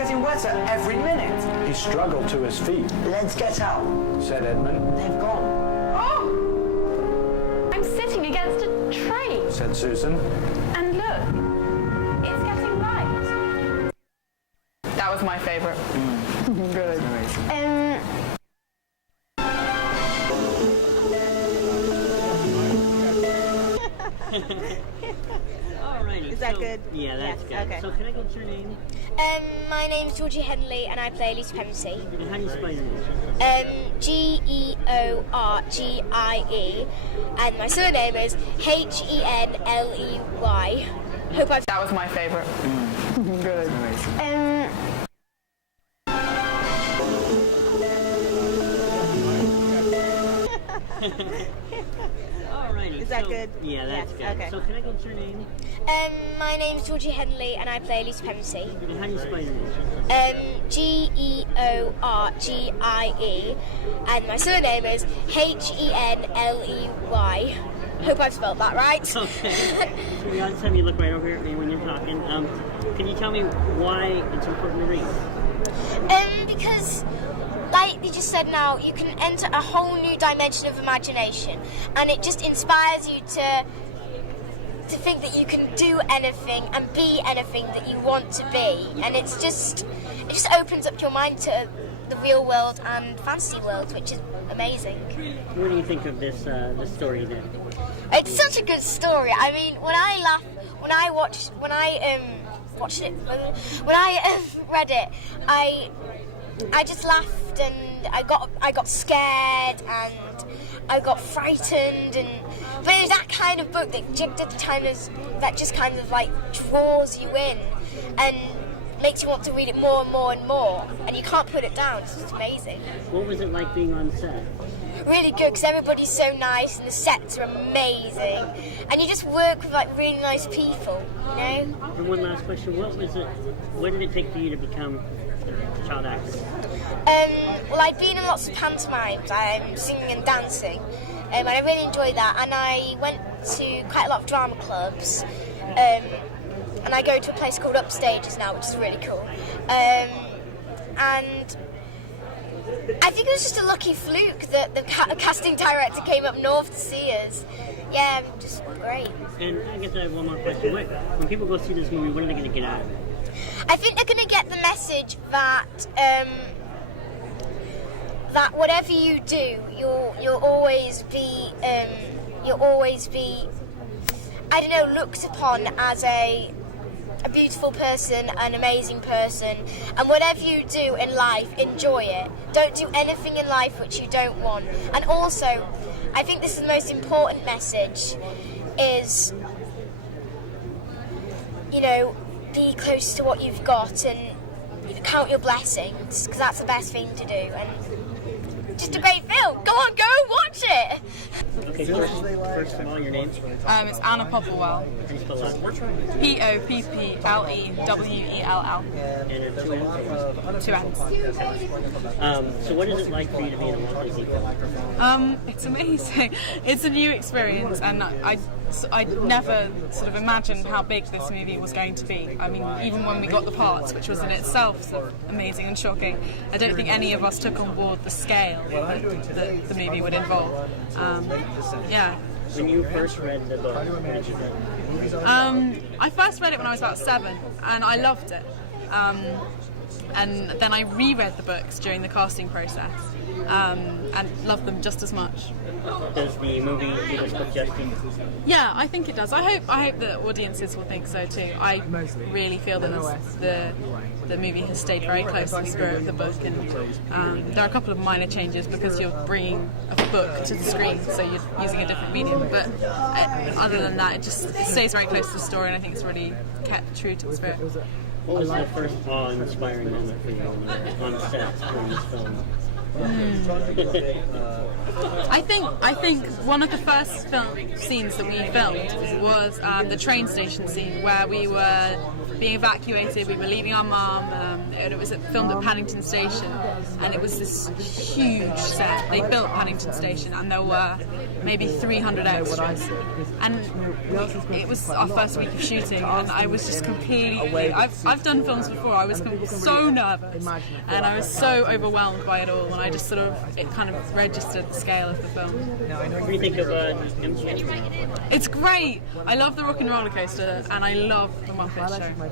getting wetter every minute. He struggled to his feet. Let's get out, said Edmund. They've gone. Oh! I'm sitting against a tree. Said Susan. And look, it's getting light. That was my favourite. Good. Alrighty. Is that good? Yeah, that's good. Okay. So can I get your name? My name's Georgie Henley and I play Lucy Pemsey. And how do you spell your name? Georgie. And my surname is Henley. Hope I've... That was my favourite. Good. Alrighty. Is that so, good? Yeah, that's good. Okay. So can I get your name? My name's Georgie Henley and I play Lucy Pemsey. And how do you spell your name? Georgie. And my surname is Henley. Hope I've spelled that right. Okay. So the odds have you look right over at me when you're talking. Can you tell me why it's important to read? Because, like you just said now, you can enter a whole new dimension of imagination, and it just inspires you to think that you can do anything and be anything that you want to be, and it just opens up your mind to the real world and fantasy world, which is amazing. What do you think of this story then? It's such a good story. I mean, when I read it, I just laughed and I got scared and I got frightened, but it was that kind of book that just kind of like draws you in and makes you want to read it more and more and more, and you can't put it down. It's just amazing. What was it like being on set? Really good, because everybody's so nice and the sets are amazing, and you just work with like really nice people, you know. And one last question: what did it take for you to become a child actor? Well, I've been in lots of pantomimes, singing and dancing, and I really enjoyed that. And I went to quite a lot of drama clubs, and I go to a place called Upstages now, which is really cool. And I think it was just a lucky fluke that the casting director came up north to see us. Yeah, just great. And I guess I have one more question. When people go see this movie, what are they going to get out of it? I think they're going to get the message that that whatever you do, you'll always be I don't know, looked upon as a beautiful person, an amazing person, and whatever you do in life, enjoy it. Don't do anything in life which you don't want. And also, I think this is the most important message, is, you know, be close to what you've got and count your blessings, because that's the best thing to do. And just a great film. Go on, go watch it. Okay, first of all, your name? It's Anna Popplewell. How do you spell last name? Popplewell. And two N's? 2 N's. So what is it like for you to be in a Walt Disney film? It's amazing. It's a new experience, and I never sort of imagined how big this movie was going to be. I mean, even when we got the parts, which was in itself sort of amazing and shocking, I don't think any of us took on board the scale that the movie would involve. Yeah. When you first read the book, what did you think? I first read it when I was about 7, and I loved it. And then I reread the books during the casting process, and loved them just as much. Does the movie do this book justice? Yeah, I think it does. I hope that audiences will think so too. I really feel that the movie has stayed very close to the spirit of the book, and there are a couple of minor changes because you're bringing a book to the screen, so you're using a different medium. But other than that, it stays very close to the story, and I think it's really kept true to the spirit. What was the first awe-inspiring moment for you on set during this film? I think one of the first scenes that we filmed was the train station scene, where we were being evacuated. We were leaving our mum, and it was filmed at Paddington Station, and it was this huge set. They built Paddington Station, and there were maybe 300 extras. And it was our first week of shooting, and I was just completely. I've done films before. I was so nervous, and I was so overwhelmed by it all, and I just it kind of registered the scale of the film. What do you think of It's great. I love the Rock and Roller Coaster, and I love the Muppet Show.